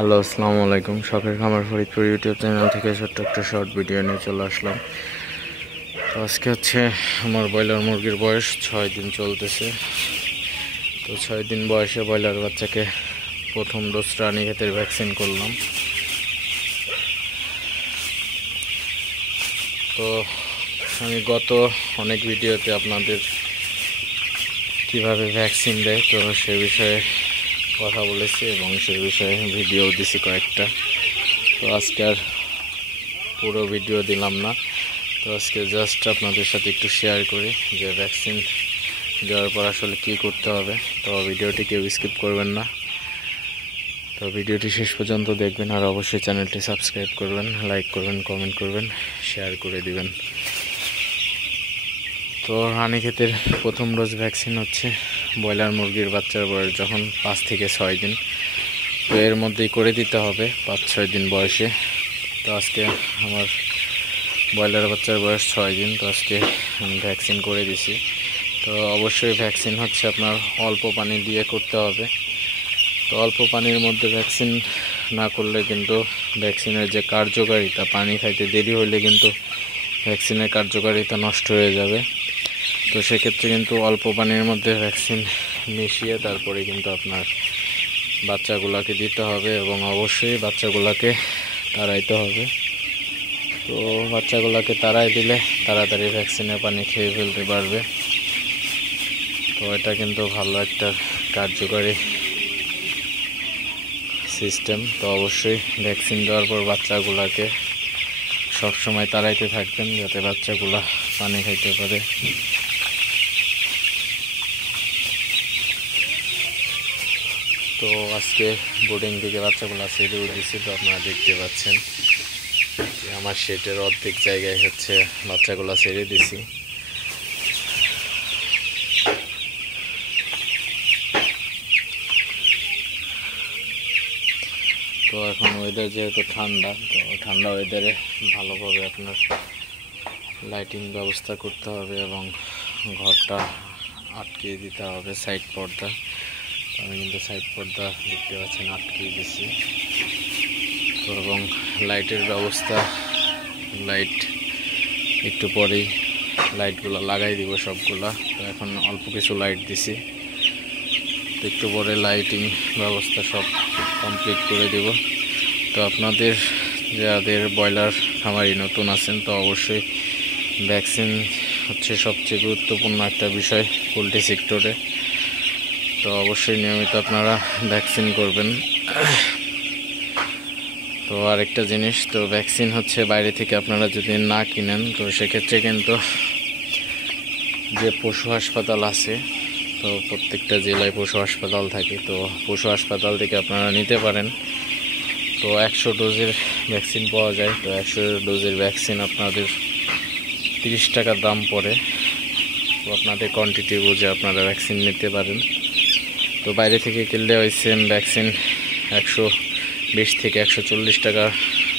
Hello, আসসালামু আলাইকুম। শখের খামার ফরিদপুর ইউটিউব চ্যানেল থেকে ছোট্ট একটা শর্ট ভিডিও নিয়ে চলে আসলাম। তো আজকে হচ্ছে আমার ব্রয়লার মুরগির বয়স 6 দিন চলতেছে। তো 6 দিন বয়সে ব্রয়লার বাচ্চাকে প্রথম ডোজ রানীক্ষেতের ভ্যাকসিন করলাম। তো আমি গত অনেক ভিডিওতে আপনাদের কিভাবে ভ্যাকসিন দেয় তো সে বিষয়ে কথা বলেছি এবং সেই বিষয়ে ভিডিও দিছি কয়েকটা। তো আজকে আর পুরো ভিডিও দিলাম না। তো আজকে জাস্ট আপনাদের সাথে একটু শেয়ার করি যে ভ্যাকসিন দেওয়ার পর আসলে কী করতে হবে। তো ভিডিওটি কেউ স্কিপ করবেন না। তো ভিডিওটি শেষ পর্যন্ত দেখবেন আর অবশ্যই চ্যানেলটি সাবস্ক্রাইব করবেন, লাইক করবেন, কমেন্ট করবেন, শেয়ার করে দিবেন। তো রানীক্ষেতের প্রথম ডোজ ভ্যাকসিন হচ্ছে ব্রয়লার মুরগির বাচ্চার বয়স যখন 5 থেকে 6 দিন। তো এর মধ্যেই করে দিতে হবে 5-6 দিন বয়সে। তো আজকে আমার ব্রয়লার বাচ্চার বয়স 6 দিন। তো আজকে আমি ভ্যাকসিন করে দিছি। তো অবশ্যই ভ্যাকসিন হচ্ছে আপনার অল্প পানি দিয়ে করতে হবে। তো অল্প পানির মধ্যে ভ্যাকসিন না করলে কিন্তু ভ্যাকসিনের যে কার্যকারিতা, পানি খাইতে দেরি হলে কিন্তু ভ্যাকসিনের কার্যকারিতা নষ্ট হয়ে যাবে। তো সেক্ষেত্রে কিন্তু অল্প পানির মধ্যে ভ্যাকসিন মিশিয়ে তারপরে কিন্তু আপনার বাচ্চাগুলোকে দিতে হবে এবং অবশ্যই বাচ্চাগুলোকে তাড়াইতে হবে। তো বাচ্চাগুলোকে তাড়াই দিলে তাড়াতাড়ি ভ্যাকসিনের পানি খেয়ে ফেলতে পারবে। তো এটা কিন্তু ভালো একটা কার্যকরী সিস্টেম। তো অবশ্যই ভ্যাকসিন দেওয়ার পর বাচ্চাগুলোকে সবসময় তাড়াইতে থাকবেন যাতে বাচ্চাগুলা পানি খাইতে পারে। তো আজকে বোর্ডিং থেকে বাচ্চাগুলো ছেড়ে উঠেছি। তো আপনারা দেখতে পাচ্ছেন যে আমার শেডের অর্ধেক জায়গায় হচ্ছে বাচ্চাগুলো ছেড়ে দিছি। তো এখন ওয়েদার যেহেতু ঠান্ডা, তো ঠান্ডা ওয়েদারে ভালোভাবে আপনার লাইটিং ব্যবস্থা করতে হবে এবং ঘরটা আটকে দিতে হবে সাইড পর্দা। আমি কিন্তু সাইড পর্দা দেখতে পাচ্ছেন আটকে দিছি। তো এবং লাইটের ব্যবস্থা, লাইট একটু পরেই লাইটগুলো লাগাই দিব সবগুলা। তো এখন অল্প কিছু লাইট দিছি, একটু পরে লাইটিং ব্যবস্থা সব কমপ্লিট করে দেব। তো আপনাদের যাদের ব্রয়লার খামারি নতুন আছেন তো অবশ্যই ভ্যাকসিন হচ্ছে সবচেয়ে গুরুত্বপূর্ণ একটা বিষয় পোলট্রি সেক্টরে। তো অবশ্যই নিয়মিত আপনারা ভ্যাকসিন করবেন। তো আরেকটা জিনিস, তো ভ্যাকসিন হচ্ছে বাইরে থেকে আপনারা যদি না কিনেন তো সেক্ষেত্রে কিন্তু যে পশু হাসপাতাল আছে, তো প্রত্যেকটা জেলায় পশু হাসপাতাল থাকে, তো পশু হাসপাতাল থেকে আপনারা নিতে পারেন। তো 100 ডোজের ভ্যাকসিন পাওয়া যায়। তো 100 ডোজের ভ্যাকসিন আপনাদের 30 টাকা দাম পড়ে। তো আপনাদের কোয়ান্টিটি বুঝে আপনারা ভ্যাকসিন নিতে পারেন। তো বাইরে থেকে কিনলে ওই সেম ভ্যাকসিন 120 থেকে 140 টাকা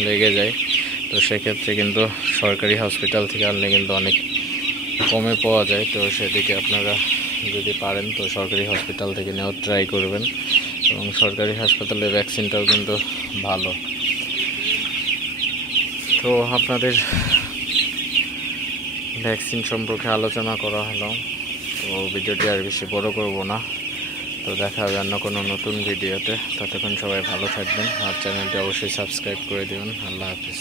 লেগে যায়। তো সেক্ষেত্রে কিন্তু সরকারি হসপিটাল থেকে আনলে কিন্তু অনেক কমে পাওয়া যায়। তো সেদিকে আপনারা যদি পারেন তো সরকারি হসপিটাল থেকে নেওয়ার ট্রাই করবেন এবং সরকারি হাসপাতালে ভ্যাকসিনটাও কিন্তু ভালো। তো আপনাদের ভ্যাকসিন সম্পর্কে আলোচনা করা হলো। তো ভিডিওটি আর বেশি বড় করব না। তো দেখা হবে অন্য কোনো নতুন ভিডিওতে। ততক্ষণ সবাই ভালো থাকবেন আর চ্যানেলটি অবশ্যই সাবস্ক্রাইব করে দেবেন। আল্লাহ হাফিজ।